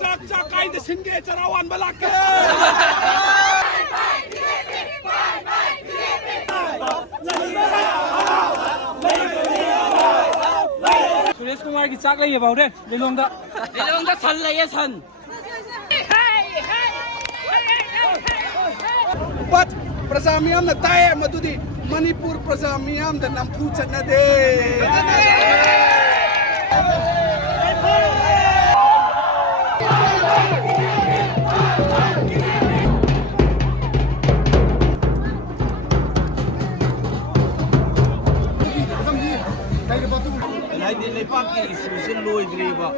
Chak kain de singe charawan balak ke. Suresh Kumar की चाक लगी बाउरे लिलोंग दा सन लगे सन But Prajamiyam na tayo madudi Manipur Prajamiyam da nampu chanade. Hãy lấy phát kỳ sự xin lùi đi vào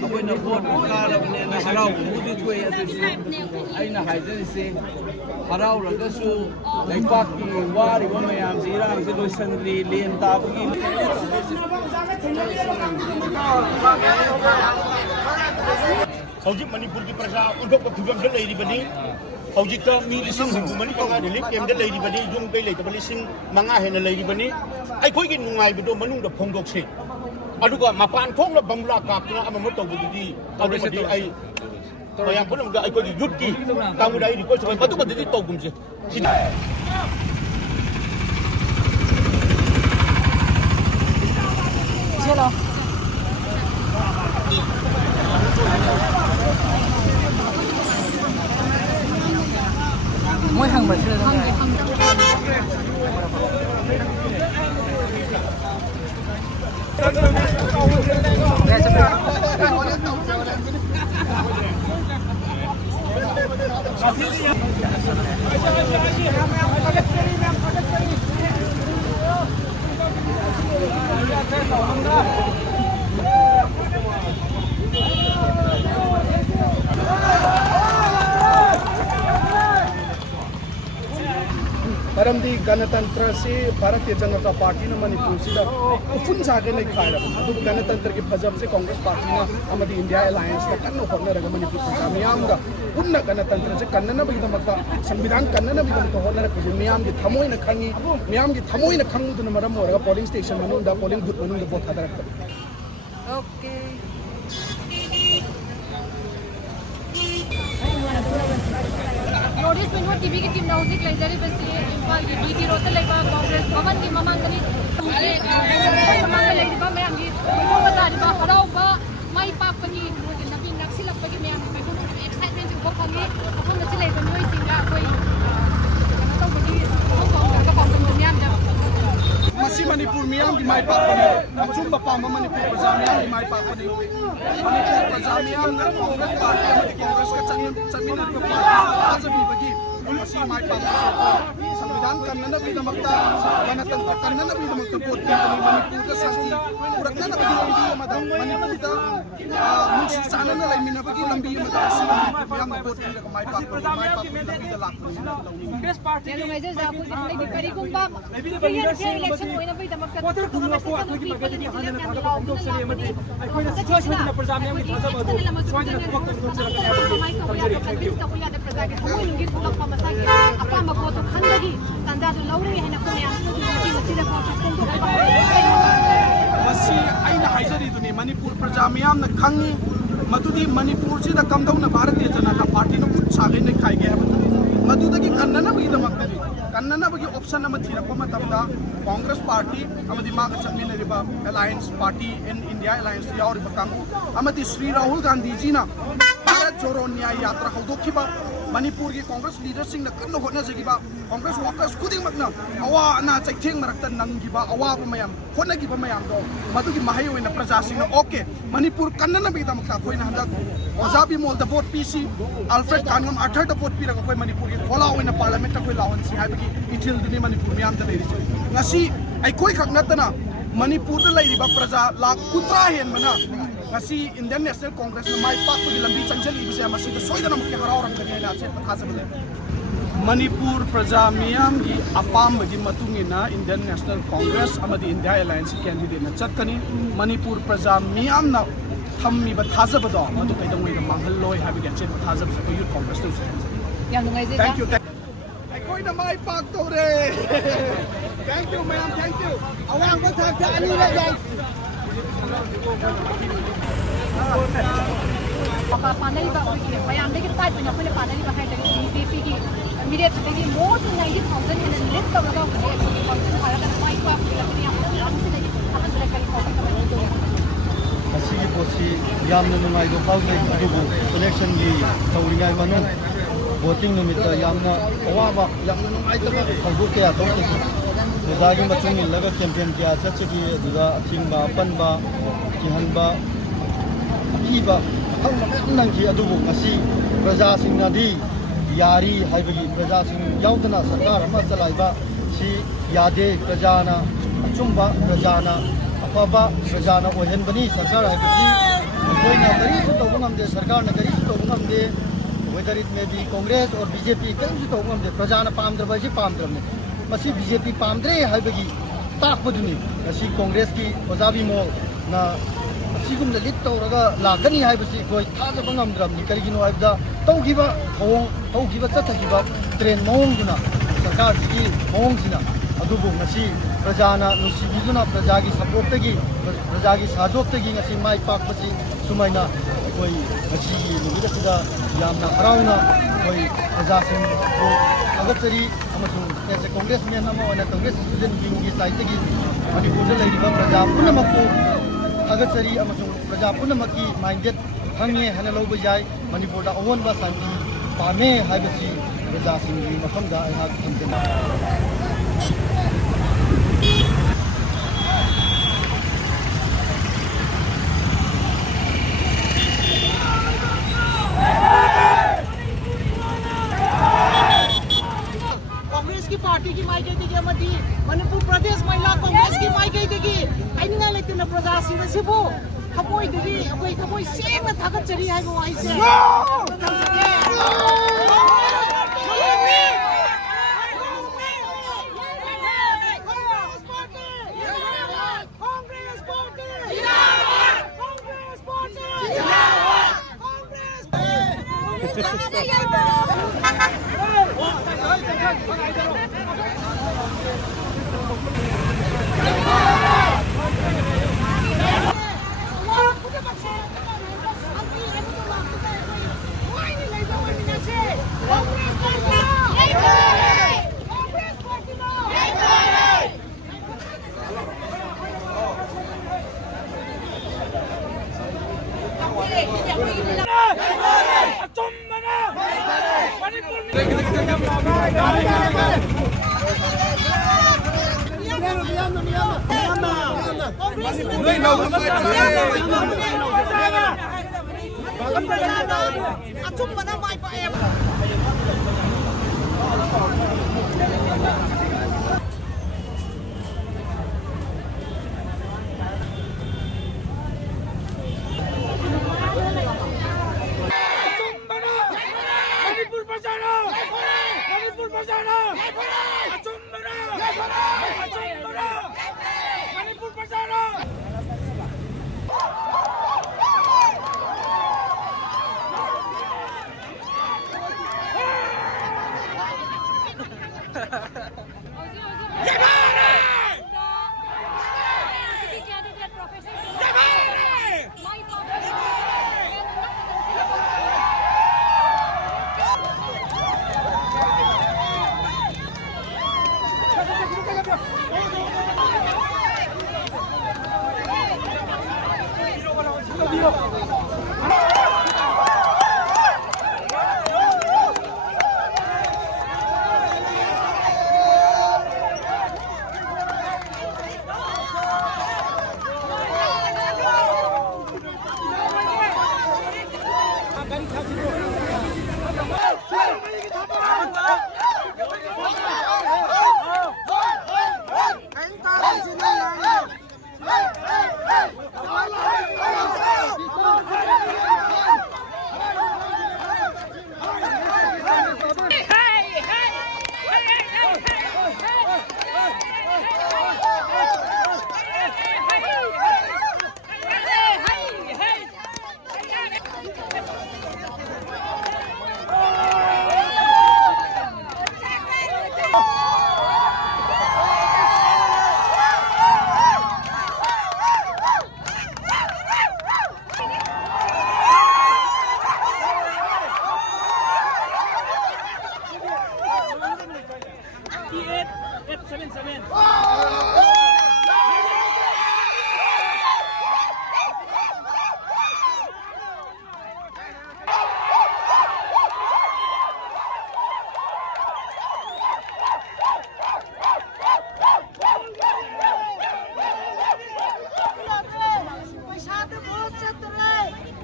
tôi là vốn ca là nên là harau muốn đi thuê ở đây anh là hải dân sinh harau là cái số lấy phát kỳ qua thì có mày làm gì ra sẽ lùi sân đi liền ta cũng đi Hojik Manipur ki prasa untuk pagtubang dalay di bani Hojik ta mi lising hukuman ito nga dilik kem dalay di bani yung kay lay tabalising mga henalay di bani ay koy kin nungay bido manung da phongdok si aduga mapan thong la bamla kap na amamot to budi di ay yang pun ay koy yut ki kamu dai di koy so patu budi to gum si Hello. Mỗi hàng bật lên rồi. Paramdi Ganatantra se Bharatiya Janata Party na Manipur sida ufun saga na khaira adu Ganatantra ki phajam se Congress Party na amadi India Alliance na kanno honna raga Manipur miyam da unna Ganatantra se kannana bi da makta samvidhan kannana bi da honna raga miyam gi thamoi na khangi miyam gi thamoi na khangu dun maram raga polling station manu da polling booth manu da vote hadarak Okay. Notice when TV की team राउजी क्लाइजरी बस ये इम्फाल की BT रोते लेगा कांग्रेस भवन की ममांगनी मुझे ममांग ले दिबा मैं अंगी तो बता दिबा हराओ बा माई पाप की नबी नक्सी लप की मैं अंगी को एक्साइटमेंट को खाली अपन नसे ले बन नोई सिंगा कोई तो बड़ी हम का पाप को म्याम दा Masi Manipur miyam gi mai pak pani achumba pamba Manipur Prajamiyam gi mai pak pani Manipur Prajamiyam na Congress Party amadi Congress ka chamin ka party azabi bagi masi mai pak samvidhan kannana bi damakta ganatantra kannana bi damakta vote pani Manipur ka santi purakna na bagi lambi amada Manipur da musi sana na lai mina bagi lambi amada si miyam na vote ka mai pak lambi da lak Congress Party Yang ngayon sa ako di kari kung ba election mo ina ba damakta Water kung na po ako di maganda ni Hana na talaga ang dog sa limit. Ay ko na sa choice na Prajamiyam ni Phasa ba do. Choice na ko ko sa kanya. Thank you. Apa maboto khandagi tanda jo laure hena ko ya sida ko masi aina haijari duni Manipur Prajamiyam na khangi madudi Manipur sida kamdauna Bharatiya Janata Party no kut sagai ne khai ge madudagi kannana bagi damakani kannana bagi option ama thirakpa matamda Congress Party amadi maga chamina riba Alliance Party in India Alliance yauri bakangu amadi Sri Rahul Gandhi ji na Bharat Jodo Nyaya Yatra haudokhiba Manipur ki Congress leaders sing na kanno hotna jagiba Congress workers kuding magna awa na chaitheng marakta nangiba awa ba mayam hotna gi ba mayam do madugi mahai oina praja sing na okay Manipur kannana bi damakta koina handak Ozabi mol the vote PC Alfred Kanwam athar the vote piraga koi Manipur ki khola oina parliament ta koi lawan si hai bagi itil dini Manipur miyam da leiri ngasi ai koi khaknatana Manipur da leiri ba praja lakh kutra hen mana ngasi Indian National Congress na mai pak gi lambi changjali bi se masi da soidana mukhi harau ram kani na che thasabale Manipur Prajamiyam gi apam gi matungina Indian National Congress amadi India Alliance candidate na chatkani Manipur Prajamiyam na thammi ba thazabado madu kaidang wei da manghalloi habi ga che thazab sa youth congress to yang ngai thank you ai koi na mai pak to re thank you ma'am thank you awang ko thak tha ani la पानरीबा अखोइगी मयामदगी type ओइना अखोइना पानरीबा हाइदगी BJP की मिरेट दगी मोर देन 90,000 हेन लिस्ट तौरगा अखोइगी काउंसिल हारगा माइ पाप लकनी यामदगी थामसले करी पाउगी असीगी पोसी यामना नुंगाइदो फाउजै अदुबु इलेक्शन की तौरिङाइ Manu voting numitda yamna awaba yamna nungaitaba thangbu kya thokki muzagi machung illaga campaign kya chachigi aduda athingba panba kihanba akiba thangba mayam nangki adubu ngasi praja singna di yari haibagi praja sing yaudana sarkar ama chalaiba si yade prajana achumba prajana afaba prajana ohenbani sarkar haibasi koina kari su tawba ngamde sarkar na kari su tawba ngamde whether it may be Congress or BJP kan su to ngam de prajana pamdra ji pamdra ne masi BJP pamdre haibagi tak poduni masi Congress ki ozabi mo na asigum da lit tawraga lakani haibasi koi thaja bangam dram ni karigino haibda tawgiba chathagiba train mong duna sarkar ki mong sina adubu masi prajana nusibiduna prajagi support tagi prajagi sajok tagi ngasi mai pak pasi sumaina koi masi nubida sida yamna harauna koi prajasin ko agatari amasung as a congressman ama ona congress student wing gi side tagi manipur da leiba praja punamakku agatari amasung praja punamaki minded hange hana loba jai manipur da awon ba santi pame haibasi prajasin gi mafam da ai ha thamjana party की माई गई थी मनपुर प्रदेश महिला कांग्रेस की माई गई थी अइना लेते प्रजा सिबो थमोई दगी अखोई थमोई सेंग थागतचरी है वो आइसे Ha ha ha.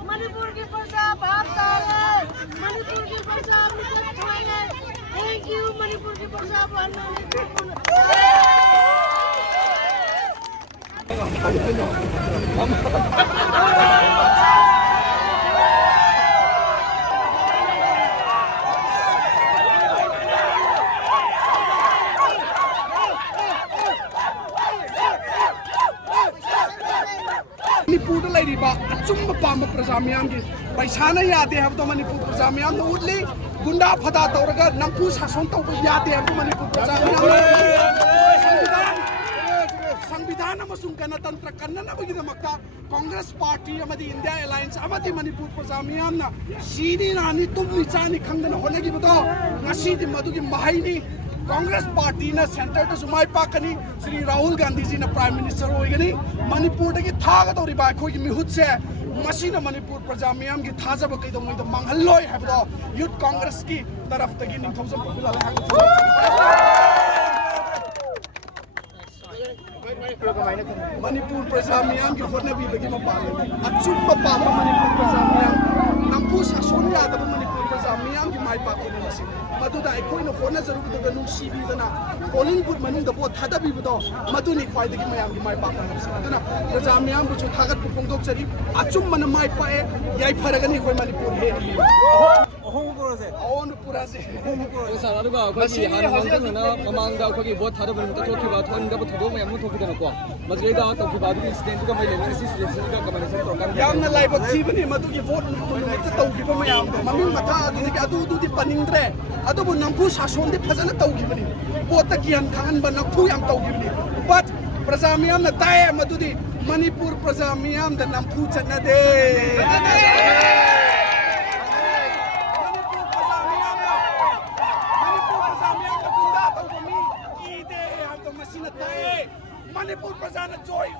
मणिपुर की प्रजा भाग तारे, मणिपुर की प्रजा थैंक यू मणिपुर की प्रजा मणिपुर लेरिबा अचुम पाम प्रजा मियाम की पैसा नहीं आते हैं तो मणिपुर प्रजा मियाम ने उठली गुंडा फदा तौरगा नंपू शासन तौब याते हैं तो मणिपुर प्रजा मियाम संविधान अमसुंग गणतंत्र कन्ननबगिदमक्ता कांग्रेस पार्टी अमदी इंडिया अलायंस अमदी मणिपुर प्रजा मियाम ना सीनी नानी तुमनी चानी खंगन होनेगिबदो ngasi मधुगी महाइनी कांग्रेस पार्टी ने सेंटर तो सुमाई पाकनी श्री राहुल गांधी जी ने प्राइम मिनिस्टर होइगनी मणिपुर की थागदौरी बा अखोई मिहुत से मसीना मणिपुर प्रजा मियाम की थाजब कइदोंगै तो मंगहल्लोय हैबदो यूथ कांग्रेस की तरफ तगी निंथौजम पपुलर मणिपुर प्रजा मियाम की होनबीबगी मपाले अचुम पाम मणिपुर प्रजा मियाम नंपू शासन यादब मणिपुर प्रजा मियाम की माई पाकने मसी मधुदा अखोइना होना जरूरत नुसीबीदना पोलिंग बुथ मनुंग द बोट थादबीबदो मधुनी ख्वाइदगी मयाम की माई पाकने मसी अदुना प्रजा मियाम बुचु थागत फोंदोकचरी अचुम मन माई पाए याई फरगनी खोइ मणिपुर हे अहोन पुरासे सर अदुगा अखोई हान हांगना ममांगदा अखोई बोट थादबन तथोखिबा थोनदब थदो मयाम थोखिदनको मजलेदा तोखिबा अदुगी स्टैंड का मै लेने सिस्टम का कमेंट तोरकान यामना लाइबक थीबनी मधुगी वोट नुमित तौगिबा मयाम ममिंग मथा अदुगी अदुदुदी पनिंद्रे अदुबु नंपू शासन दि फजन तौगिबनी बोट कियन खानबा नंपू याम तौगिबनी बट प्रजा मियाम न ताए मधुदी मणिपुर प्रजा मियाम द नंपू चनदे मणिपुर प्रजा ने जोई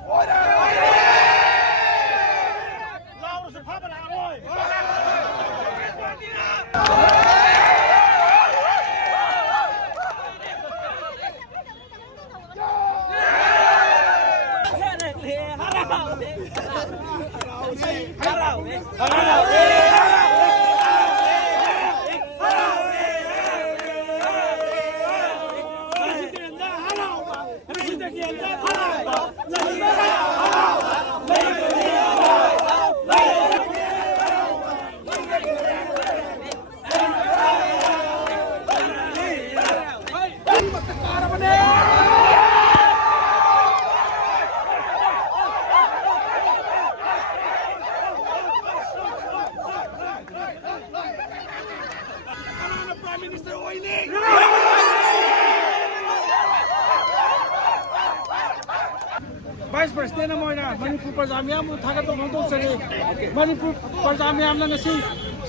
Vice President Moina, Manipur प्रजा मियाम थागत फोंदोकचरी मणिपुर प्रजा मियाम ना ngasi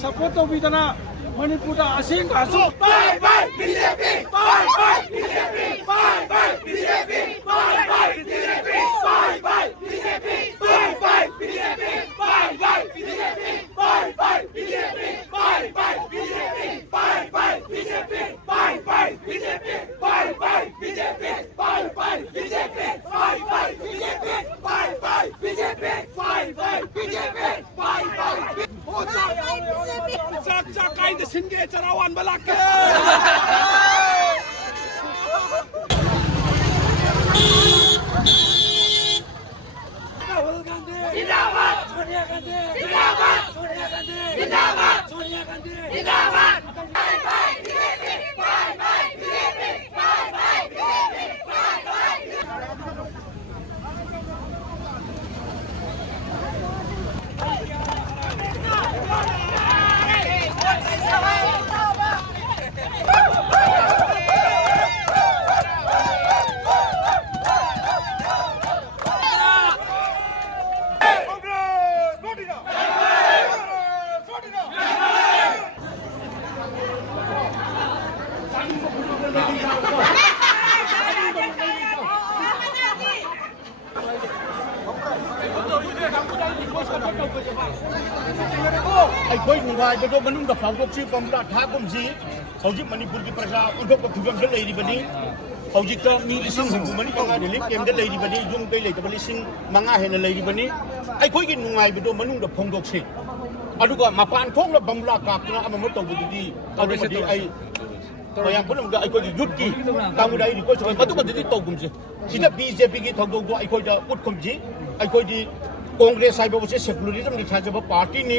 support tobidana मणिपुर दा असिंग आसु bye bye BJP bye bye BJP bye bye BJP bye bye BJP bye bye BJP bye bye BJP bye bye BJP bye bye BJP bye bye BJP bye bye BJP bye bye BJP bye bye BJP bye bye BJP bye bye BJP bye bye BJP bye bye BJP bye bye चाचा काई दे सिंगे चरावान बलाके राहुल गांधी जिंदाबाद सोनिया गांधी जिंदाबाद सोनिया गांधी जिंदाबाद सोनिया गांधी जिंदाबाद bye bye BJP bye bye BJP bye bye BJP bye bye ꯑꯩꯈꯣꯏ ꯅꯨꯡꯉꯥꯏꯕꯗꯣ ꯃꯅꯨꯡꯗ ꯐꯥꯎꯗꯣꯛꯁꯤ ꯄꯝꯕ꯭ꯔꯥ ꯊꯥꯒꯨꯝꯁꯤ ꯍꯧꯖꯤꯛ ꯃꯅꯤꯄꯨꯔꯒꯤ ꯄ꯭ꯔꯖꯥ ꯑꯣꯟꯊꯣꯛꯄ ꯐꯤꯕꯝꯗ ꯂꯩꯔꯤꯕꯅꯤ ꯍꯧꯖꯤꯛꯇ ꯃꯤ 50,000 ꯔꯤꯂꯤꯐ ꯀꯦꯝꯗ ꯂꯩꯔꯤꯕꯅꯤ ꯌꯨꯝ ꯀꯩ ꯂꯩꯇꯕ 5,000 ꯍꯦꯟꯅ ꯂꯩꯔꯤꯕꯅꯤ ꯑꯩꯈꯣꯏꯒꯤ ꯅꯨꯡꯉꯥꯏꯕꯗꯣ ꯃꯅꯨꯡꯗ ꯐꯣꯡꯗꯣꯛꯁꯤ ꯑꯗꯨꯒ ꯃꯄꯥꯟ ꯊꯣꯛꯅ ꯕꯝꯕ꯭ꯂꯥ ꯀꯥꯞꯇꯨꯅ ꯑꯃ ꯇꯧꯕꯗꯨꯗꯤ ꯑꯗꯨꯃꯗꯤ ꯑꯩ ꯃꯌꯥꯝ ꯄꯨꯝꯅꯃꯛꯇ ꯑꯩꯈꯣꯏꯒꯤ ꯌꯨꯠꯀꯤ ꯀꯥꯡꯕꯨꯗ ꯑꯩ ꯔꯤꯀ꯭ꯋꯦꯁ ꯇꯧꯏ ꯃꯗꯨꯃꯗꯤ ꯇꯧꯒꯨꯝꯁꯤ ꯁꯤꯗ BJPꯒꯤ ꯊꯧꯗꯣꯛꯇꯣ ꯑꯩꯈꯣꯏꯗ ꯎꯠꯀꯨꯝꯁꯤ ꯑꯩꯈꯣꯏꯗꯤ ꯀꯣꯡꯒ꯭ꯔꯦꯁ ꯍꯥꯏꯕꯁꯦ ꯁꯦꯀꯨꯂꯔꯤꯖꯝꯒꯤ ꯊꯥꯖꯕ ꯄꯥꯔꯇꯤꯅꯤ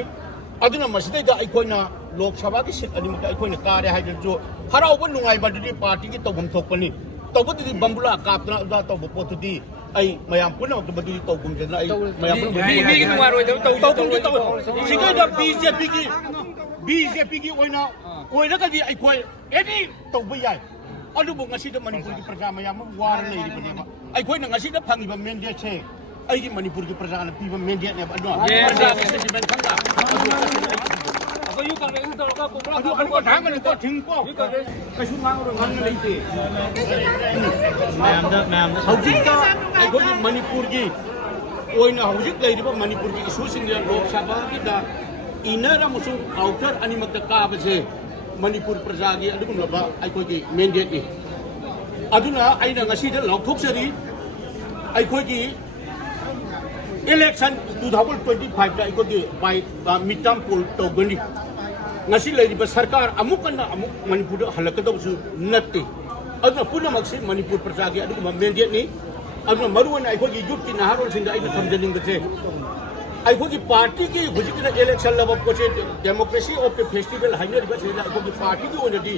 ꯑꯗꯨꯅ ꯃꯁꯤꯗꯩꯗ ꯑꯩꯈꯣꯏꯅ ꯂꯣꯛ ꯁꯚꯥꯒꯤ ꯁꯤꯠ ꯑꯅꯤꯃꯛꯇ ꯑꯩꯈꯣꯏꯅ ꯀꯥꯔꯦ ꯍꯥꯏꯗꯨꯁꯨ ꯍꯔꯥꯎꯕ ꯅꯨꯡꯉꯥꯏꯕꯗꯨꯗꯤ ꯄꯥꯔꯇꯤꯒꯤ ꯇꯧꯐꯝ ꯊꯣꯛꯄꯅꯤ ꯇꯧꯕꯗꯨꯗꯤ ꯕꯝꯕꯨꯂꯥ ꯀꯥꯞꯇꯅ ꯑꯗꯨꯗ ꯇꯧꯕ ꯄꯣꯠꯇꯨꯗꯤ ꯑꯩ ꯃꯌꯥꯝ ꯄꯨꯝꯅꯃꯛꯇ ꯃꯗꯨꯗꯤ ꯇꯧꯒꯨꯝꯖꯗꯅ ꯑꯩ ꯃꯌꯥꯝ ꯄꯨꯝꯅꯃꯛ ꯁꯤꯗꯩꯗ BJPꯒꯤ ꯑꯣꯏꯔꯒꯗꯤ ꯑꯩꯈꯣꯏ ꯑꯦꯅꯤ ꯇꯧꯕ ꯌꯥꯏ ꯑꯗꯨꯕꯨ ꯉꯁꯤꯗ ꯃꯅꯤꯄꯨꯔꯒꯤ ꯄ꯭ꯔꯖꯥ ꯃꯌꯥꯝ ꯑꯃ ꯋꯥꯔ ꯂꯩꯔꯤꯕꯅꯦꯕ ꯑꯩꯈꯣꯏꯅ ꯉꯁꯤꯗ ꯐꯪꯉꯤꯕ ꯃꯦꯟꯗꯦꯠꯁꯦ ꯑꯩꯒꯤ ꯃꯅꯤꯄꯨꯔꯒꯤ ꯄ꯭ꯔꯖꯥꯅ ꯄꯤꯕ ꯃꯦꯟꯗꯦꯠꯅꯦꯕ ꯑꯗꯨꯅ ꯄ꯭ꯔꯖꯥꯒꯤ ꯁꯦꯟꯇꯤꯃꯦꯟ ꯈꯪꯅ ꯀꯩꯁꯨ ꯉꯥꯡꯅ ꯂꯩꯇꯦ ꯍꯧꯖꯤꯛꯇ ꯑꯩꯈꯣꯏꯒꯤ ꯃꯅꯤꯄꯨꯔꯒꯤ ꯑꯣꯏꯅ ꯍꯧꯖꯤꯛ ꯂꯩꯔꯤꯕ ꯃꯅꯤꯄꯨꯔꯒꯤ ꯏꯁꯨꯁꯤꯡꯁꯦ ꯂꯣꯛ ꯁꯚꯥꯒꯤꯗ ꯏꯅꯔ ꯑꯃꯁꯨꯡ ꯑꯥꯎꯇꯔ ꯑꯅꯤꯃꯛꯇ ꯀꯥꯕꯁꯦ ꯃꯅꯤꯄꯨꯔ ꯄ꯭ꯔꯖꯥꯒꯤ ꯑꯗꯨꯒꯨꯝꯂꯕ ꯑꯩꯈꯣꯏꯒꯤ ꯃꯦꯟꯗꯦꯠꯅꯤ ꯑꯗꯨꯅ ꯑꯩꯅ ꯉꯁꯤꯗ ꯂꯥꯎꯊꯣꯛꯆꯔꯤ ꯑꯩꯈꯣꯏꯒꯤ ꯏꯂꯦꯛꯁꯟ 2025ꯗ ꯑꯩꯈꯣꯏꯒꯤ ꯃꯤꯗ ꯇꯔꯝ ꯄꯣꯜ ꯇꯧꯒꯅꯤ ngasi lagi di sarkar amuk Manipur halakadab su natte aduna punamagsi Manipur prajagi adu mendiat ni aduna maruan ai khogi yut ki naharol sinda ai thamjaning bese ai khogi party ki hujikina election laba poche democracy of the festival hainer bese ai khogi party ki onadi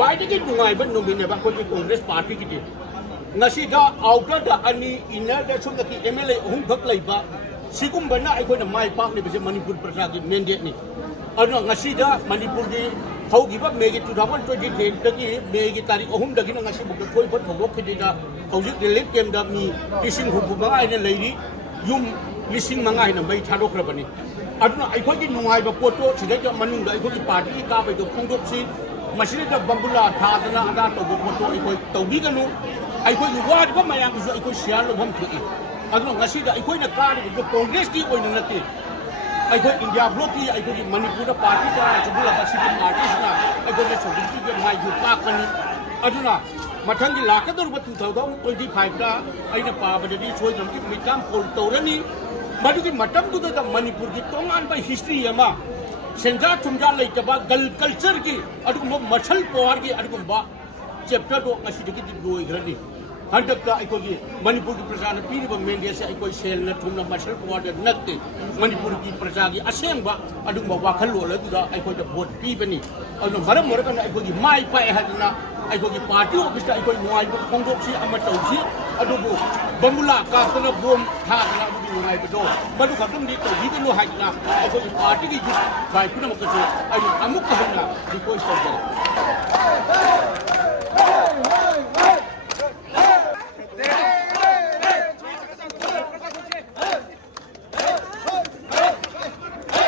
party ki dungai ban nomine ba khogi congress party ki ngasi ga outer da ani inner da chum ki MLA hum thak laiba sigum bana ai khoi na mai pak ni bese Manipur prajagi mendiat ni aduna ngasi da Manipur di haugiba megi 2020 dagi megi tarik ohum dagi na ngasi bukta thoi bat thogok khidida haujuk relief kem da mi lising hubuga aina leiri yum lising manga aina bai thadok rabani aduna ai khoi ki nungai ba poto sidai da manung da ai khoi party ka bai do khongdok si masini da bambula thadana ada to poto ai khoi tawbi ganu ai khoi ward ba mayang su ai khoi siar lo bam thi aduna ngasi da ai khoi na ka ni congress ki oina nati ai khoi India bloc ki ai khoi Manipur da party ka chubula ba si party na ai khoi chobiki ke mai ju pa kani aduna mathang gi lakador ba 2025 da aina pa ba di choi dam ki mitam pol torani madu ki matam du da Manipur ki tongan ba history ama senja thumja lai ka ba gal culture ki adu mo machal powar ki adu ba chapter do ngasi ki doi grani handakta ai khoi Manipur ki praja na piri ba mendia se ai khoi sel na thumna machal powar da natte Manipur ki praja gi aseng ba adu ba wakhal lo la du da ai khoi da vote pi bani adu maram mor kan ai khoi mai pa e hadna ai khoi party office ai khoi nuai ba khongdok si ama tau si adu bu bamula ka kana bom tha kana bu nuai ba do madu ka tum di to di no hai na ai khoi party gi bai kuna ma ka se ai amuk ka na di koi sto ja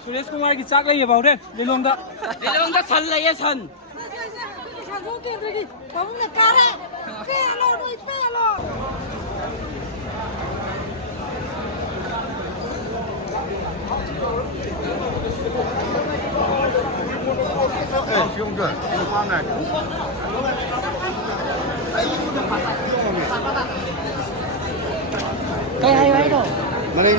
Suresh Kumar की चाक लई बाउरे लेलोंग दा सन लई सन sago केंद्र की हमने कारे पेलो नहीं पेलो cái hay vậy đâu mà đây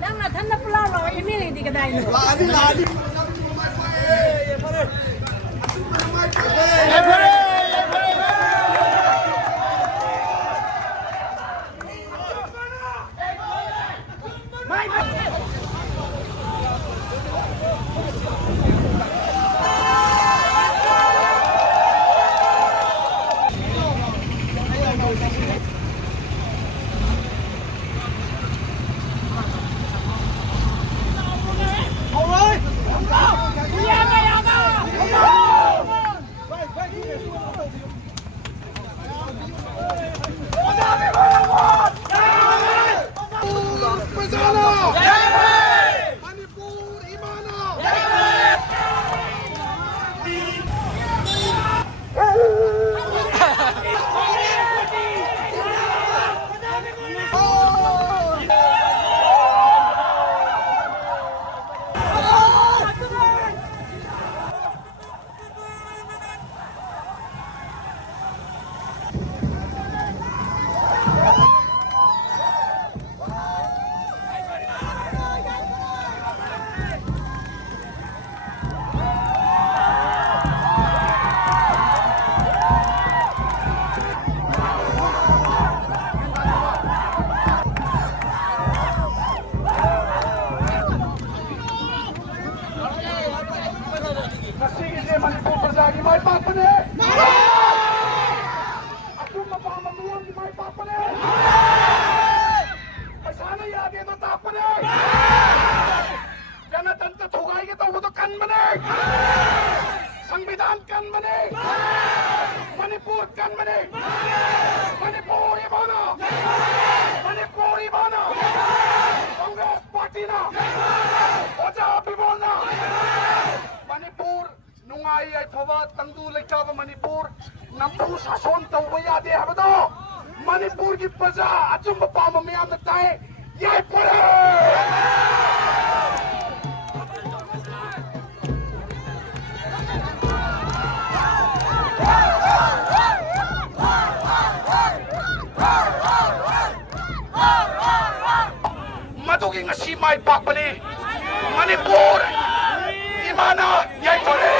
Đang là thân lập lao rồi em đi thì cái này nữa. संविधान कन बने मणिपुर कन बने मणिपुरी बनो मणिपुरी बनो कांग्रेस पार्टी ना ओजा बिबोना मणिपुर नुंगाई आई थवा तंगदू लेचाब मणिपुर नमू शासन तौबा यादे हबदो मणिपुर की प्रजा अचुम पाम मियाम ताए याय पड़े मधुगी ngasi mai pakpani Manipur imana yaitore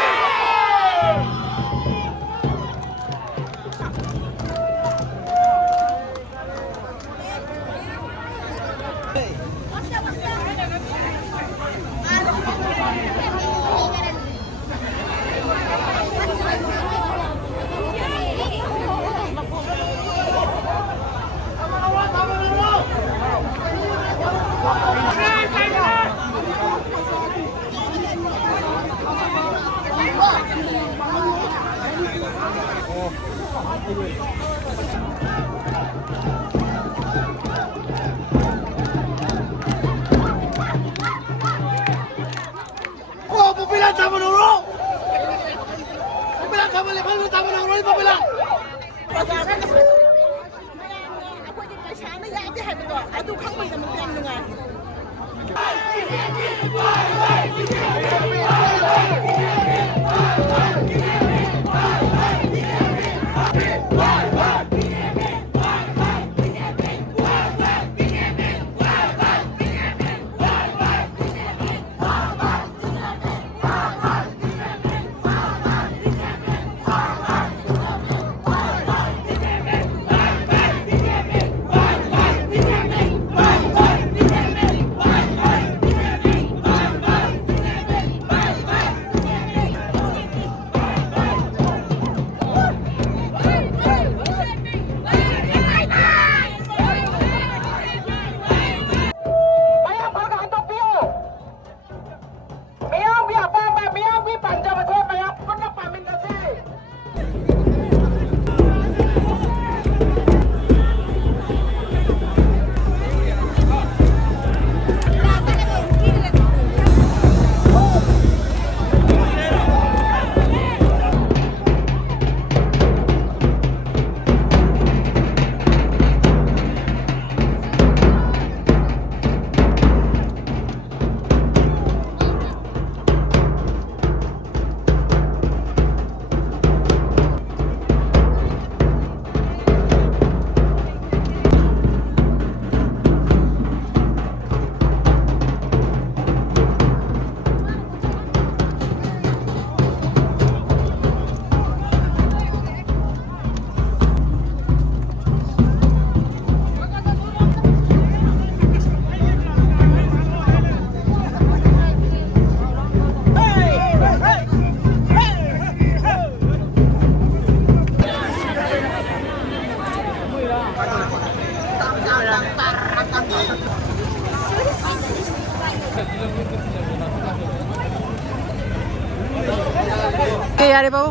यारे बाबू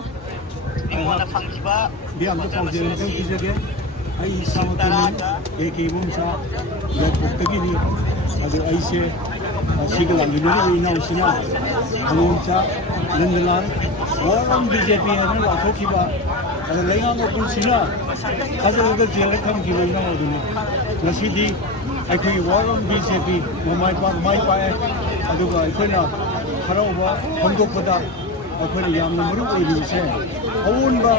ꯃꯤꯌꯥꯝꯗ ꯄꯥꯎꯖꯦꯜ ꯑꯃꯇꯪ ꯄꯤꯖꯒꯦ ꯑꯩ ꯏꯁꯥꯃꯛꯇꯅꯤ AK ꯏꯕꯣꯝꯆꯥ ꯌꯥꯏꯄꯣꯛꯇꯒꯤꯅꯤ ꯑꯗꯨ ꯑꯩꯁꯦ ꯁꯤꯒ ꯂꯥꯛꯃꯤꯟꯅꯔꯤꯕ ꯏꯅꯥꯎꯁꯤꯅ ꯑꯉꯣꯝꯆꯥ ꯅꯟꯗꯂꯥꯜ ꯋꯥꯔꯝ BJP ꯍꯥꯏꯅ ꯂꯥꯎꯊꯣꯛꯈꯤꯕ ꯑꯗ ꯂꯩꯉꯥꯛ ꯃꯄꯨꯁꯤꯅ ꯊꯥꯖꯤꯜꯂꯒ ꯖꯦꯜꯗ ꯊꯝꯈꯤꯕ ꯏꯅꯥꯎ ꯑꯗꯨꯅꯤ ꯉꯁꯤꯗꯤ ꯑꯩꯈꯣꯏꯒꯤ ꯋꯥꯔꯝ BJP ꯃꯥꯏ ꯄꯥꯛꯑꯦ ꯑꯗꯨꯒ ꯑꯩꯈꯣꯏꯅ ꯍꯔꯥꯎꯕ ꯐꯣꯡꯗꯣꯛꯄꯗ ꯑꯩꯈꯣꯏꯅ ꯌꯥꯝꯅ ꯃꯔꯨ ꯑꯣꯏꯔꯤꯕꯁꯦ ꯑꯑꯣꯟꯕ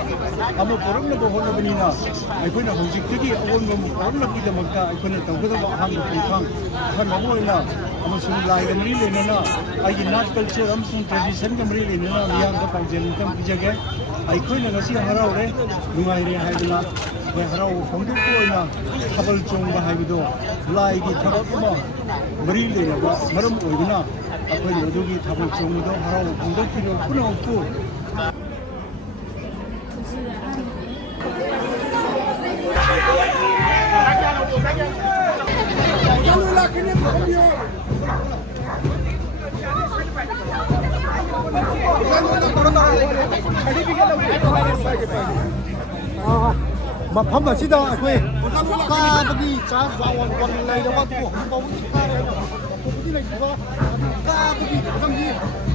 ꯑꯃ ꯄꯨꯔꯛꯅꯕ ꯍꯣꯠꯅꯕꯅꯤꯅ ꯑꯩꯈꯣꯏꯅ ꯍꯧꯖꯤꯛꯇꯒꯤ ꯑꯑꯣꯟꯕ ꯑꯃ ꯄꯨꯔꯛꯅꯕꯒꯤꯗꯃꯛꯇ ꯑꯩꯈꯣꯏꯅ ꯇꯧꯒꯗꯕ ꯑꯍꯥꯟꯕ ꯈꯣꯡꯊꯥꯡ ꯑꯍꯥꯟꯕ ꯑꯃ ꯑꯣꯏꯅ ꯑꯃꯁꯨꯡ ꯂꯥꯏꯒ ꯃꯔꯤ ꯂꯩꯅꯅ ꯑꯩꯒꯤ ꯅꯥꯠ ꯀꯜꯆꯔ ꯑꯃꯁꯨꯡ ꯇ꯭ꯔꯦꯗꯤꯁꯟꯒ ꯃꯔꯤ ꯂꯩꯅꯅ ꯃꯤꯌꯥꯝꯗ ꯄꯥꯎꯖꯦꯜ ꯑꯃꯇꯪ ꯄꯤꯖꯒꯦ ꯑꯩꯈꯣꯏꯅ ꯉꯁꯤ ꯍꯔꯥꯎꯔꯦ ꯅꯨꯡꯉꯥꯏꯔꯦ ꯍꯥꯏꯗꯅ ꯑꯩꯈꯣꯏ ꯍꯔꯥꯎꯕ ꯐꯣꯡꯗꯣꯛꯄ ꯑꯣꯏꯅ ꯊꯥꯕꯜ ꯆꯣꯡꯕ ꯍꯥꯏꯕꯗꯣ ꯂꯥꯏꯒꯤ ꯊꯕꯛ ꯑꯃ ꯃꯔꯤ ꯂꯩꯅꯕ ꯃꯔꯝ ꯑꯣꯏꯗꯨꯅ ꯑꯩꯈꯣꯏꯅ ꯑꯗꯨꯒꯤ ꯊꯥꯕꯜ ꯆꯣꯡꯕꯗꯣ ꯍꯔꯥꯎꯕ ꯐꯣꯡꯗꯣꯛꯄꯤꯔꯤꯕ ꯄꯨꯝꯅꯃꯛꯄꯨ ꯃꯐꯝ ꯑꯁꯤꯗ ꯑꯩꯈꯣꯏ ꯀꯥꯕꯒꯤ ꯆꯥꯟꯁ ꯋꯥꯡ ꯂꯩꯔꯕ ꯑꯗꯨꯕꯨ ꯍꯧꯖꯤꯛꯐꯥꯎꯕꯗꯤ ꯀꯥꯔꯦ ꯃꯐꯝꯗꯤ ꯂꯩꯇꯕ ꯀꯥꯕꯒꯤ ꯃꯐꯝꯗꯤ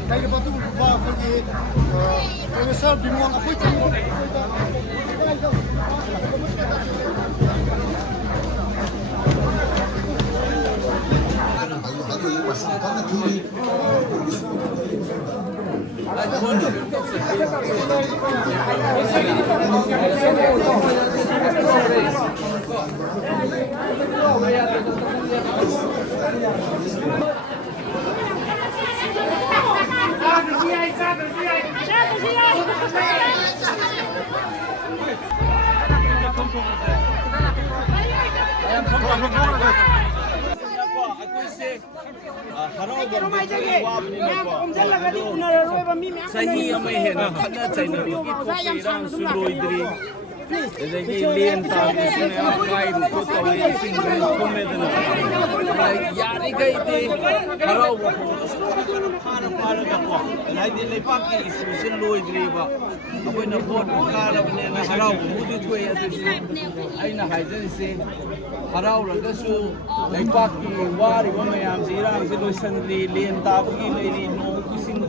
ꯂꯩꯔꯕ ꯑꯗꯨꯒꯨꯝꯕ ꯑꯩꯈꯣꯏꯒꯤ ꯄ꯭ꯔꯣꯐꯦꯁꯔ ꯕꯤꯃꯣꯜ ꯑꯩꯈꯣꯏ Sahi amai hena khana chaina ki thoki rang su loidri edagi len ta sine kai ru ko tawi sing khome dana yari gai de harau bo khana para ga ko lai de lai pa ki institution loidri ba akoi na vote ka la bne na harau bu di thoi adu ai na haizen se harau la ga su lai pa ki wari ba mayam si rang se loisan ri len ta bu ki lai ri no sing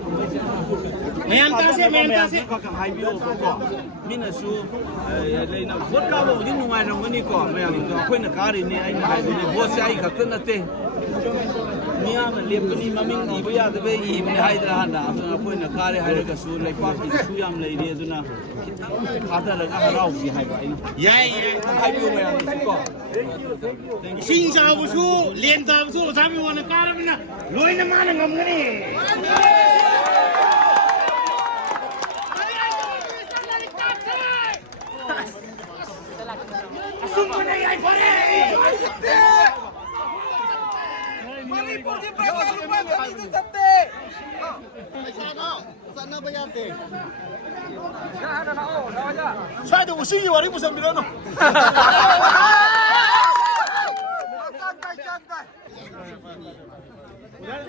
Mayam tase ka haibiyo ko minasu leina vote ka bo din nungai rangani ko mayam to akhoi na kari ne ai mai ne vote sai khakta na te miyam lepani maming ni bu ya de be yi ne haidra hana akhoi na kari hairaga su lai pa ki su yam lai ri aduna khata la ga harau si hai ba ai yai haibiyo mayam ko sing sa bu su len ta bu su sa mi wana karabna loina mana ngamgani Saya usi wari musim bilono.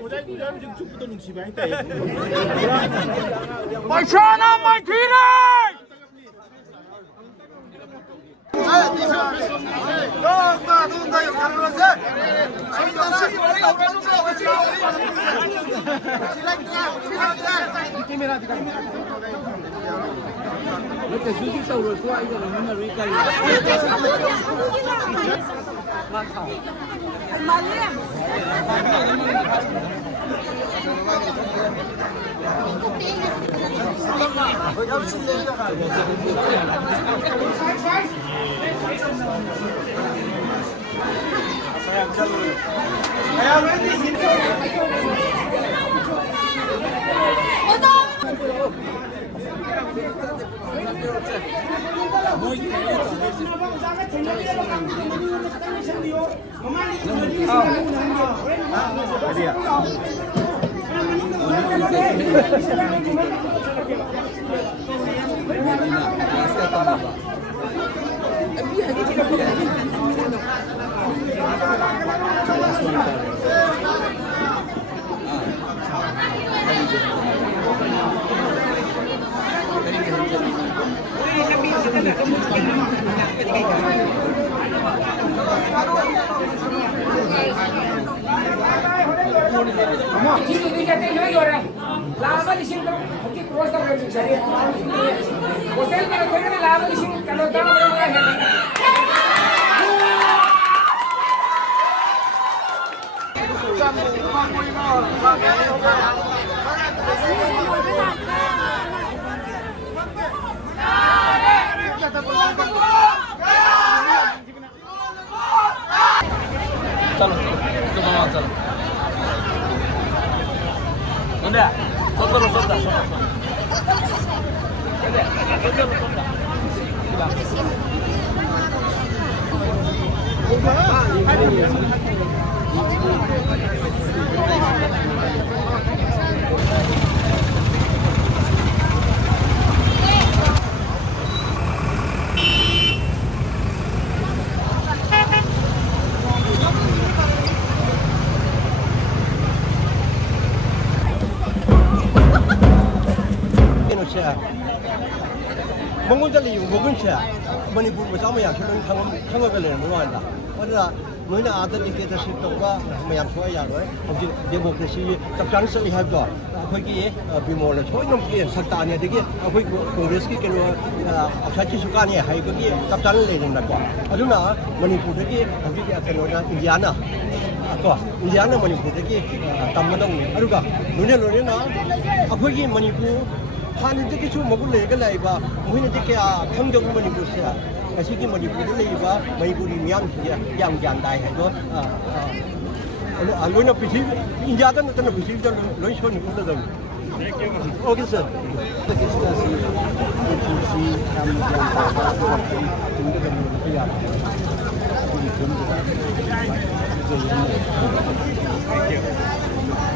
Udah 지금 죽부터 눈치 많이 따. 마찬아 마티네. Ini kata lagi orang. Lama di sini mungkin kuasa orang mencari. Hotel mana kau ni lama di sini kalau tahu orang lain. चलो तो मामा चलो उन्हें Mongol jali Mongol sia, Manipur bersama yang sedang kang belen mana dah. Pada mana ada dictatorship tu ba, macam semua yang tu, jadi demokrasi takkan selihat tu. Aku ni bimol, semua orang ni serta ni, jadi aku Kongres ni kalau asal suka ni, hai aku ni takkan leleng nak tu. Aduna Manipur ni, aku ni akan orang Indiana. Apa? Indiana Manipur ni tamadong ni. Aduga, lune na, aku ni Manipur. हाने देखिए जो मगुल लेकर लाइबा मुझे देखिए हम जब मणिपुर से ऐसी कि मणिपुर लाइबा मणिपुरी मियाम किया याम जानता है तो लोग ना पिछली इंडिया का ना तो पिछली तो लोग शो निकल तो ओके सर तो किस तरह से कुर्सी हम जानता है तो तुमने कभी यार Thank you.